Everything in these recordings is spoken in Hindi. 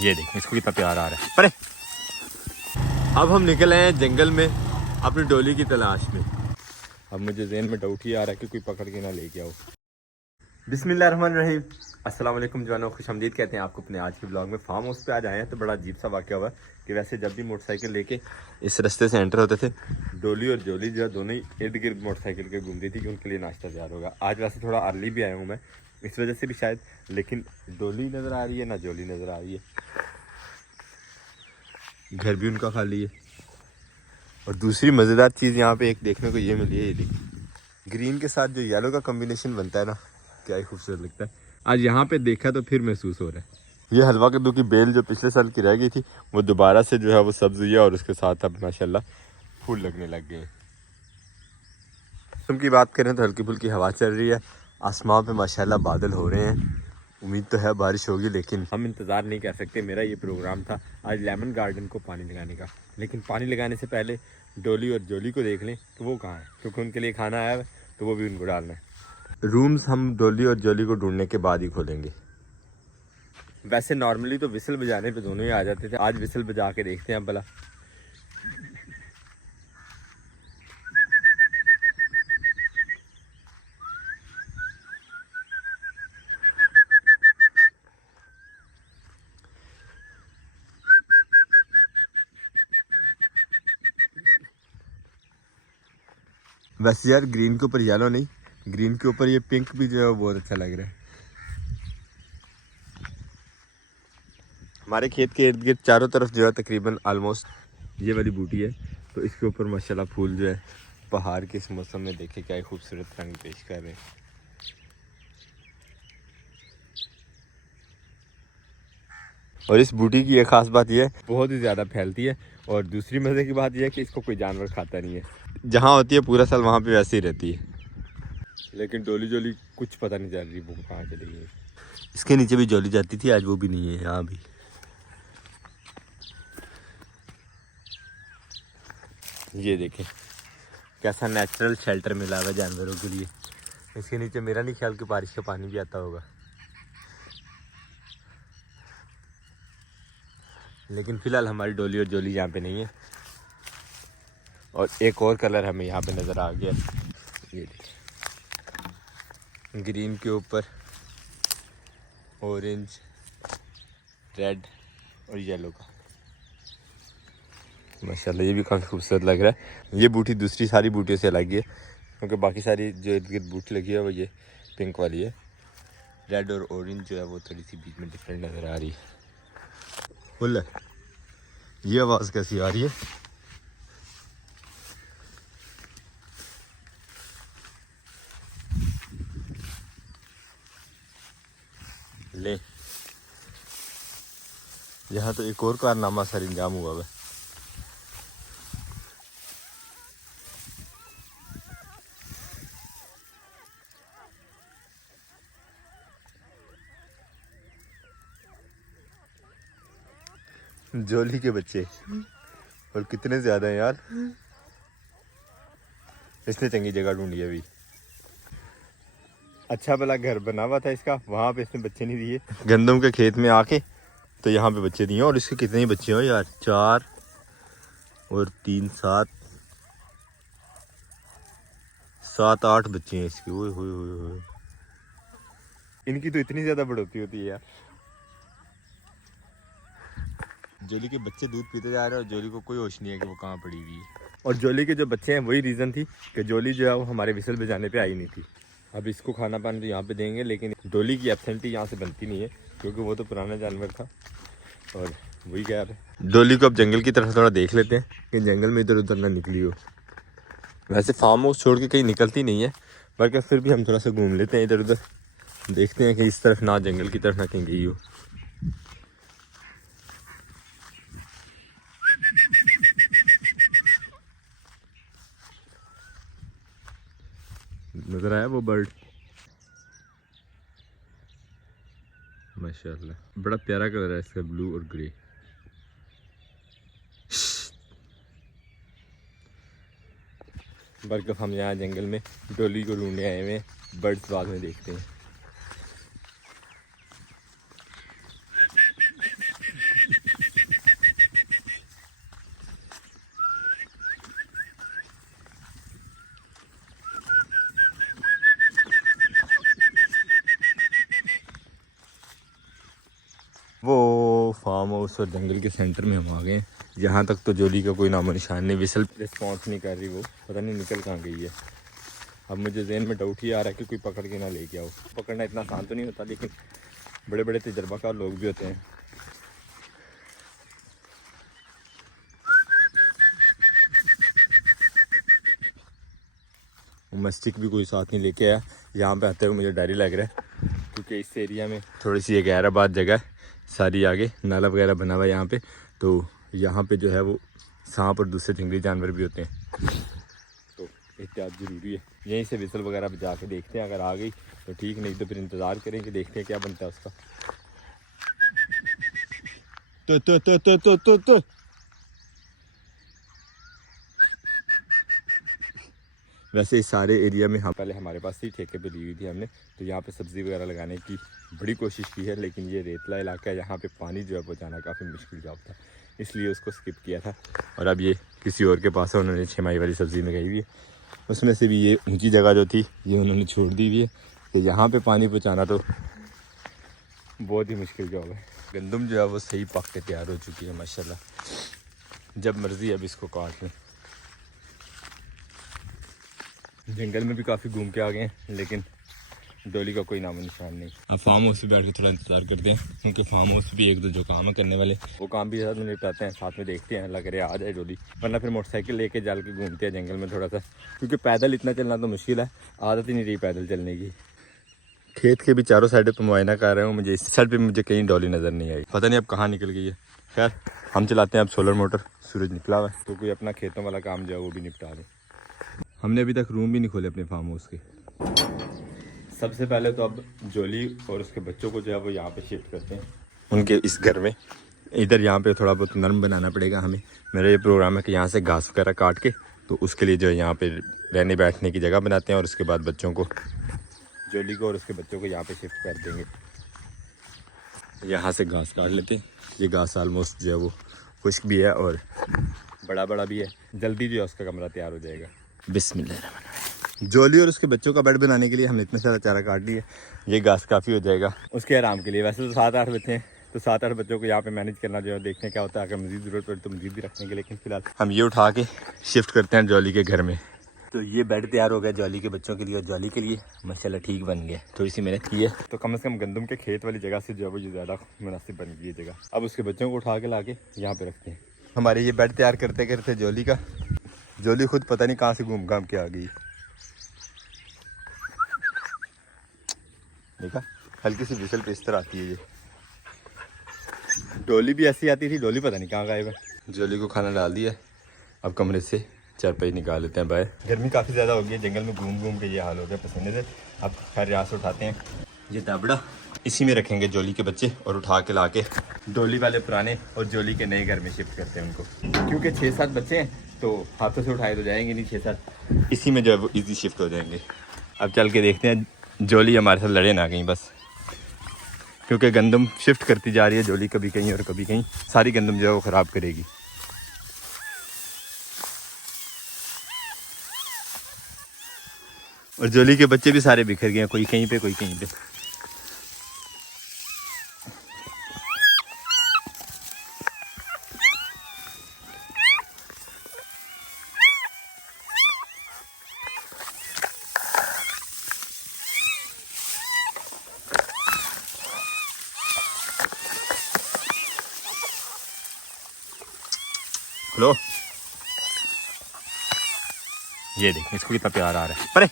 ये देख इसको कितना प्यार आ रहा है। परे अब हम निकल आए हैं जंगल में अपनी डोली की तलाश में। अब मुझे ज़हन में डाउट ही आ रहा है कि कोई पकड़ के ना लेके आओ। बिस्मिल्लाहिर्रहमानिर्रहीम, अस्सलाम वालेकुम जवानों, खुशआमदीद कहते हैं आपको अपने आज के ब्लॉग में। फार्म हाउस पे आज आए हैं तो बड़ा अजीब सा वाक़या हुआ कि वैसे जब भी मोटरसाइकिल लेके इस रास्ते से एंटर होते थे, डोली और जोली जो दोनों ही इर्द गिर्द मोटरसाइकिल के घूमती थी कि उनके लिए नाश्ता तैयार होगा। आज वैसे थोड़ा अर्ली भी आया हूँ मैं, इस वजह से भी शायद, लेकिन डोली नज़र आ रही है ना जोली नज़र आ रही है। घर भी उनका खाली है। और दूसरी मज़ेदार चीज़ यहाँ पे एक देखने को ये मिली है, ये देखिए ग्रीन के साथ जो येलो का कॉम्बिनेशन बनता है ना, क्या ही खूबसूरत लगता है। आज यहाँ पे देखा तो फिर महसूस हो रहा है। ये हलवा कद्दू की बेल जो पिछले साल की रह गई थी वो दोबारा से जो है वो सब्ज़ हुई है और उसके साथ अब माशाल्लाह फूल लगने लग गए। मौसम की बात करें तो हल्की फुल्की हवा चल रही है, आसमान पे माशाल्लाह बादल हो रहे हैं। उम्मीद तो है बारिश होगी, लेकिन हम इंतज़ार नहीं कर सकते। मेरा ये प्रोग्राम था आज लेमन गार्डन को पानी लगाने का, लेकिन पानी लगाने से पहले डोली और जोली को देख लें कि वो कहाँ है, क्योंकि उनके लिए खाना आया है तो वो भी उनको डालना है। रूम्स हम डोली और जोली को ढूंढने के बाद ही खोलेंगे। वैसे नॉर्मली तो विसल बजाने पे दोनों ही आ जाते थे, आज विसल बजा के देखते हैं भला। वैसे यार ग्रीन के ऊपर येलो नहीं, ग्रीन के ऊपर ये पिंक भी जो है बहुत अच्छा लग रहा है। हमारे खेत के इर्द गिर्द चारों तरफ जो है तकरीबन आलमोस्ट ये वाली बूटी है, तो इसके ऊपर माशाल्लाह फूल जो है पहाड़ के इस मौसम में देखे क्या खूबसूरत रंग पेश कर रहे हैं। और इस बूटी की एक ख़ास बात यह है, बहुत ही ज़्यादा फैलती है। और दूसरी मज़े की बात यह है कि इसको कोई जानवर खाता नहीं है। जहाँ होती है पूरा साल वहाँ पे वैसे ही रहती है, लेकिन डोली जोली कुछ पता नहीं चल रही वो कहाँ चली गई। इसके नीचे भी जोली जाती थी, आज वो भी नहीं है यहाँ भी। ये देखें कैसा नेचुरल शेल्टर मिला हुआ जानवरों के लिए। इसके नीचे मेरा नहीं ख्याल कि बारिश का पानी भी आता होगा, लेकिन फ़िलहाल हमारी डोली और जोली यहाँ पे नहीं है। और एक और कलर हमें यहाँ पे नज़र आ गया, ये देखिए ग्रीन के ऊपर ऑरेंज, रेड और येलो का। माशाल्लाह ये भी काफ़ी खूबसूरत लग रहा है। ये बूटी दूसरी सारी बूटियों से अलग है, क्योंकि बाकी सारी जो इर्द गिर्द बूटी लगी है वो ये पिंक वाली है। रेड और ऑरेंज जो है वो थोड़ी सी बीच में डिफरेंट नज़र आ रही है। बोल ये आवाज़ कैसी आ रही है? ले यहाँ तो एक और कारनामा सर अंजाम हुआ है। जोली के बच्चे और कितने ज़्यादा हैं यार। इसने चंगी जगह ढूंढी अभी। अच्छा भला घर बना हुआ था इसका, वहाँ पे इसने बच्चे नहीं दिए। गंदम के खेत में आके तो यहाँ पे बच्चे दिए। और इसके कितने ही बच्चे हो यार, 4 और 3 7 7 8 बच्चे हैं इसके। ओए होए होए होए, इनकी तो इतनी ज़्यादा बढ़ोतरी होती है यार। जोली के बच्चे दूध पीते जा रहे हैं और जोली को कोई होश नहीं है कि वो कहाँ पड़ी हुई है। और जोली के जो बच्चे हैं वही रीज़न थी कि जोली जो है वो हमारे विसल बजाने पे आई नहीं थी। अब इसको खाना पानी तो यहाँ पे देंगे, लेकिन डोली की एब्सेंटी यहाँ से बनती नहीं है, क्योंकि वो तो पुराना जानवर था और वही गया है। डोली को अब जंगल की तरफ थोड़ा देख लेते हैं कि जंगल में इधर उधर ना निकली हो। वैसे फार्म हाउस छोड़ के कहीं निकलती नहीं है, बल्कि फिर भी हम थोड़ा सा घूम लेते हैं इधर उधर, देखते हैं कि इस तरफ ना जंगल की तरफ ना कहीं गई हो। नजर आया वो बर्ड? माशाल्लाह बड़ा प्यारा कलर है इसका, ब्लू और ग्रे। बल्कि हम यहाँ जंगल में डोली को ढूंढने आए हुए हैं, बर्ड्स बाद में देखते हैं। वो फार्म हाउस और जंगल के सेंटर में हम आ गए हैं। यहाँ तक तो जोली का कोई नामो निशान नहीं, विसल रिस्पॉन्स नहीं कर रही, वो पता नहीं निकल कहाँ गई है। अब मुझे जहन में डाउट ही आ रहा है कि कोई पकड़ के ना लेके आओ। पकड़ना इतना आसान तो नहीं होता, लेकिन बड़े बड़े तजर्बाकार लोग भी होते हैं। मस्टिक भी कोई साथ नहीं लेके आया। यहाँ पे आते हुए मुझे डर ही लग रहा है, क्योंकि इस एरिया में थोड़ी सी एक गहराबाद जगह है, सारी आगे नाला वगैरह बना हुआ है यहाँ पे। तो यहाँ पे जो है वो सांप और दूसरे जंगली जानवर भी होते हैं, तो एहतियात ज़रूरी है। यहीं से विसल वगैरह बजा के देखते हैं, अगर आ गई तो ठीक, नहीं तो फिर इंतज़ार करेंगे, देखते हैं क्या बनता है उसका। तो वैसे इस सारे एरिया में हाँ पहले हमारे पास ही ठेके पे ली हुई थी हमने, तो यहाँ पे सब्ज़ी वगैरह लगाने की बड़ी कोशिश की है, लेकिन ये रेतला इलाका है, यहाँ पे पानी जो है पहुँचाना काफ़ी मुश्किल जॉब था, इसलिए उसको स्किप किया था। और अब ये किसी और के पास है, उन्होंने छमाही वाली सब्ज़ी में गई हुई है। उसमें से भी ये ऊँची जगह जो थी ये उन्होंने छोड़ दी हुई है, कि यहाँ पर पानी पहुँचाना तो बहुत ही मुश्किल जॉब है। गंदम जो है वो सही पक के तैयार हो चुकी है माशाल्लाह, जब मर्ज़ी अब इसको काट लें। जंगल में भी काफ़ी घूम के आ गए हैं, लेकिन डोली का कोई नामो निशान नहीं। अब फार्म हाउस पे बैठ के थोड़ा इंतज़ार करते हैं, क्योंकि फार्म हाउस भी एक दो जो काम है करने वाले, वो काम भी साथ में निपटाते हैं, साथ में देखते हैं, लग रहा है आ जाए डोली, वरना फिर मोटरसाइकिल लेके चल के घूमते हैं जंगल में थोड़ा सा, क्योंकि पैदल इतना चलना तो मुश्किल है, आदत ही नहीं रही पैदल चलने की। खेत के भी चारों साइड पर मुआयना कर रहे हूँ, मुझे इस साइड पर मुझे कहीं डोली नज़र नहीं आई, पता नहीं अब कहाँ निकल गई है। खैर हम चलाते हैं अब सोलर मोटर, सूरज निकला हुआ है तो कोई अपना खेतों वाला काम जो है वो भी निपटा दें। हमने अभी तक रूम भी नहीं खोले अपने फार्म हाउस के। सबसे पहले तो अब जोली और उसके बच्चों को जो है वो यहाँ पे शिफ्ट करते हैं उनके इस घर में। इधर यहाँ पे थोड़ा बहुत नरम बनाना पड़ेगा हमें। मेरा ये प्रोग्राम है कि यहाँ से घास वगैरह काट के तो उसके लिए जो है यहाँ पे रहने बैठने की जगह बनाते हैं, और उसके बाद बच्चों को, जोली को और उसके बच्चों को यहाँ पे शिफ्ट कर देंगे। यहाँ से घास काट लेते हैं। ये घास आलमोस्ट जो है वो खुश्क भी है और बड़ा बड़ा भी है, जल्दी जो है उसका कमरा तैयार हो जाएगा। बिस्मिल्लाह। जोली और उसके बच्चों का बेड बनाने के लिए हमने इतना सारा चारा काट लिया, ये घास काफ़ी हो जाएगा उसके आराम के लिए। वैसे तो 7-8 बच्चे हैं, तो 7-8 बच्चों को यहाँ पे मैनेज करना जो है, देखने क्या होता है, अगर मज़ीद ज़रूरत पड़े तो मज़ीद भी रखने के, लेकिन फिलहाल हम ये उठा के शिफ्ट करते हैं जोली के घर में। तो ये बेड तैयार हो गया जोली के बच्चों के लिए, और जोली के लिए माशाल्लाह ठीक बन गया। थोड़ी सी मेहनत की है तो कम से कम गंदम के खेत वाली जगह से जो है वो ज़्यादा मुनासिब बन गई है जगह। अब उसके बच्चों को उठा के ला के यहाँ पे रखते हैं। हमारे ये बेड तैयार करते करते जोली खुद पता नहीं कहाँ से घूम घाम के आ गई। देखा, हल्की सी विसल पे इस तरह आती है ये। डोली भी ऐसी आती थी, डोली पता नहीं कहाँ गायब है। जोली को खाना डाल दिया, अब कमरे से चारपाई निकाल लेते हैं बाहर। गर्मी काफ़ी ज़्यादा हो गई है, जंगल में घूम घूम के ये हाल हो गया पसीने से। अब खैर यहाँ से उठाते हैं ये दाबड़ा, इसी में रखेंगे जोली के बच्चे, और उठा के ला के डोली वाले पुराने और जोली के नए घर में शिफ्ट करते हैं उनको, क्योंकि 6-7 बच्चे हैं तो हाथों से उठाए तो जाएंगे नहीं 6-7, इसी में जो है वो ईजी शिफ्ट हो जाएंगे। अब चल के देखते हैं जोली हमारे साथ लड़े ना कहीं बस, क्योंकि गंदम शिफ्ट करती जा रही है जोली, कभी कहीं और कभी कहीं, सारी गंदम जो है वो ख़राब करेगी। और जोली के बच्चे भी सारे बिखर गए हैं, कोई कहीं पे कोई कहीं पे। लो ये देख, इसको कितना प्यार आ रहा है। परे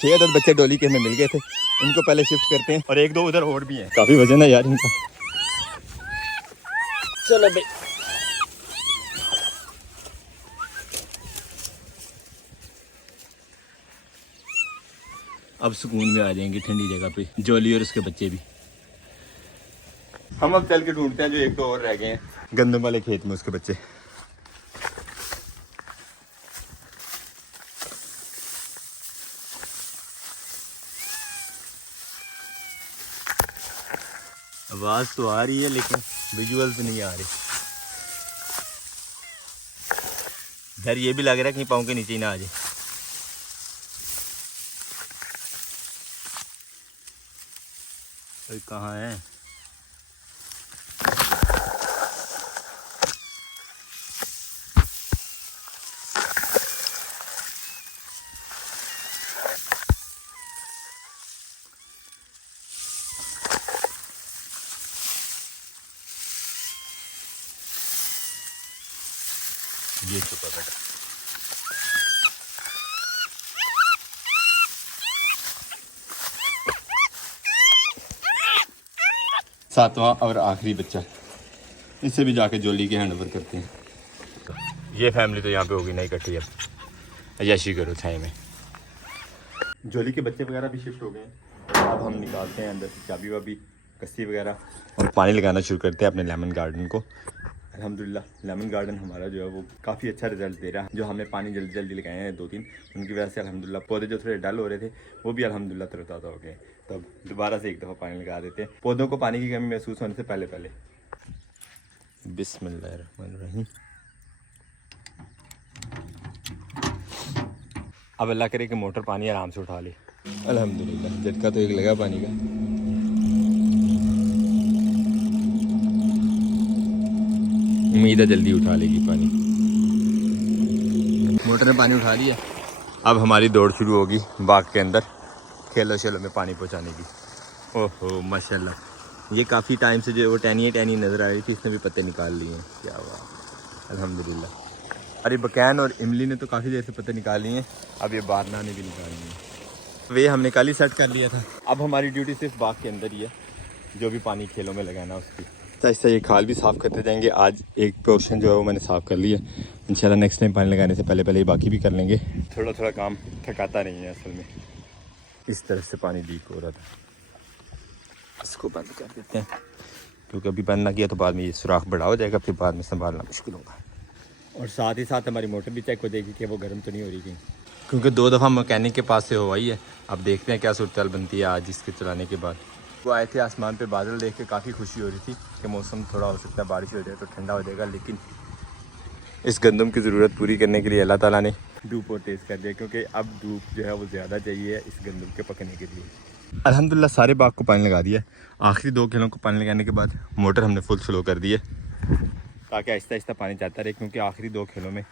6 बच्चे डोली के हमें मिल गए थे, इनको पहले शिफ्ट करते हैं, और 1-2 उधर और भी हैं, काफी वजन है यार इनका। चलो भाई, अब सुकून में आ जाएंगे ठंडी जगह पे जोली और उसके बच्चे भी। हम अब चल के ढूंढते हैं जो 1-2 और रह गए हैं गंदम वाले खेत में, उसके बच्चे। आवाज तो आ रही है लेकिन विजुअल्स नहीं आ रही। डर ये भी लग रहा है कहीं पाँव के नीचे ही ना आ जाए। भाई कहाँ है? ये छुपा बेटा। सातवां और आखिरी बच्चा, इससे भी जाके जोली के हैंड ओवर करते हैं। ये फैमिली तो यहाँ पे होगी नहीं इकट्ठी, अब यशी करो छाए में। जोली के बच्चे वगैरह भी शिफ्ट हो गए हैं। अब हम निकालते हैं अंदर से चाबी वाबी, कस्सी वगैरह, और पानी लगाना शुरू करते हैं अपने लेमन गार्डन को। अल्हम्दुलिल्लाह लेमन गार्डन हमारा जो है वो काफ़ी अच्छा रिजल्ट दे रहा है। जो हमने पानी जल्दी जल्दी लगाए हैं 2-3, उनकी वजह से अल्हम्दुलिल्लाह पौधे जो थोड़े डल हो रहे थे वो भी अल्हम्दुलिल्लाह तरोताज़ा हो गए। तो अब दोबारा से एक दफ़ा पानी लगा देते हैं पौधों को पानी की कमी महसूस होने से पहले पहले। बिस्मिल्लाहिर्रहमानिर्रहीम। अब अल्लाह करे कि मोटर पानी आराम से उठा ले। अल्हम्दुलिल्लाह झटका तो एक लगा पानी का। उम्मीद है जल्दी उठा लेगी पानी। मोटर ने पानी उठा लिया। अब हमारी दौड़ शुरू होगी बाग के अंदर खेलों शेलों में पानी पहुंचाने की। ओहो माशाल्लाह, ये काफ़ी टाइम से जो वो टैनी नज़र आ रही थी, इसने भी पत्ते निकाल लिए हैं। क्या हुआ, अल्हम्दुलिल्लाह। अरे बकैन और इमली ने तो काफ़ी देर से पत्ते निकाल लिए हैं। अब ये बारना ने भी निकाल लिए हैं। वे हमने कल ही सेट कर लिया था। अब हमारी ड्यूटी सिर्फ बाग के अंदर ही है, जो भी पानी खेलों में लगाना उसकी। ऐसा ये खाल भी साफ़ करते जाएंगे। आज एक पोर्शन जो है वो मैंने साफ़ कर लिया। इंशाल्लाह नेक्स्ट टाइम पानी लगाने से पहले पहले ही बाकी भी कर लेंगे। थोड़ा थोड़ा काम थकाता नहीं है असल में। इस तरह से पानी लीक हो रहा था, इसको बंद कर देते हैं, क्योंकि अभी बंद ना किया तो बाद में ये सुराख बड़ा हो जाएगा, फिर बाद में संभालना मुश्किल होगा। और साथ ही साथ हमारी मोटर भी चेक हो जाएगी कि वो गर्म तो नहीं हो रही कहीं, क्योंकि 2 दफ़ा मैकेनिक के पास से हो आई है। अब देखते हैं क्या सूरत बनती है आज इसके चलाने के बाद। वो आए थे, आसमान पे बादल देख के काफ़ी खुशी हो रही थी कि मौसम थोड़ा हो सकता है बारिश हो जाए तो ठंडा हो जाएगा, लेकिन इस गंदम की ज़रूरत पूरी करने के लिए अल्लाह ताला ने धूप और तेज़ कर दिया, क्योंकि अब धूप जो है वो ज़्यादा चाहिए इस गंदम के पकने के लिए। अल्हम्दुलिल्लाह सारे बाग को पानी लगा दिया। आखिरी 2 खेलों को पानी लगाने के बाद मोटर हमने फुल स्लो कर दी है, ताकि आहिस्ता आहिस्ता पानी जाता रहे, क्योंकि आखिरी 2 खेलों में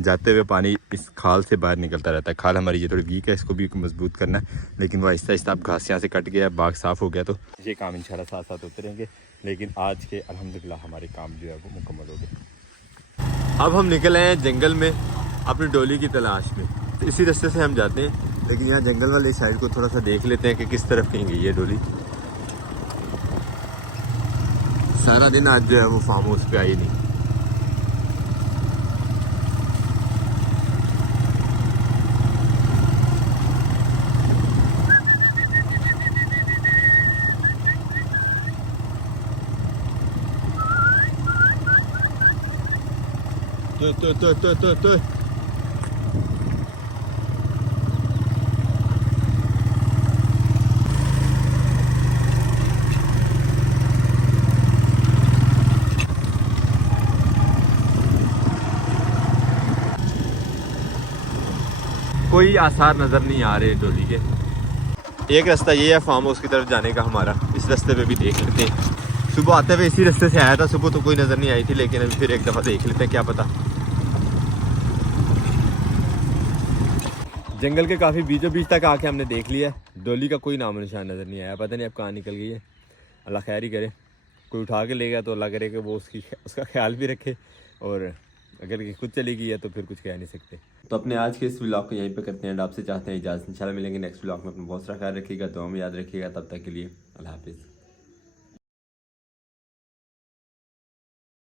जाते हुए पानी इस खाल से बाहर निकलता रहता है। खाल हमारी ये थोड़ी वीक है, इसको भी मजबूत करना है, लेकिन वो आहिस्ता आहिस्ता अब घास यहाँ से कट गया, बाग साफ़ हो गया, तो ये काम इंशाल्लाह साथ साथ होते रहेंगे। लेकिन आज के अल्हम्दुलिल्लाह हमारे काम जो है वो मुकम्मल हो गए। अब हम निकल आए हैं जंगल में अपनी डोली की तलाश में। तो इसी रास्ते से हम जाते हैं, लेकिन यहाँ जंगल वाली साइड को थोड़ा सा देख लेते हैं कि किस तरफ कहीं गई है डोली। सारा दिन आज जो है वो फार्म हाउस पे आई नहीं। तो कोई आसार नज़र नहीं आ रहे डोली के। एक रास्ता ये है फार्म हाउस की तरफ जाने का हमारा, इस रास्ते पे भी देख लेते हैं। सुबह आते हुए इसी रास्ते से आया था, सुबह तो कोई नज़र नहीं आई थी, लेकिन अभी फिर एक दफ़ा देख लेते हैं, क्या पता। जंगल के काफ़ी बीचों बीच तक आके हमने देख लिया, डोली का कोई नामो निशान नज़र नहीं आया। पता नहीं अब कहाँ निकल गई है, अल्लाह खैर ही करे। कोई उठा के ले गया तो अल्लाह करे कि वो उसका ख्याल भी रखे, और अगर खुद चली गई है तो फिर कुछ कह नहीं सकते। तो अपने आज के इस व्लॉग को यहीं पे करते हैं। आपसे चाहते हैं इजाज़त, इंशाल्लाह मिलेंगे नेक्स्ट व्लॉग में। अपना बहुत सारा ख्याल रखिएगा, दुआ में याद रखिएगा। तब तक के लिए अल्लाह हाफिज़।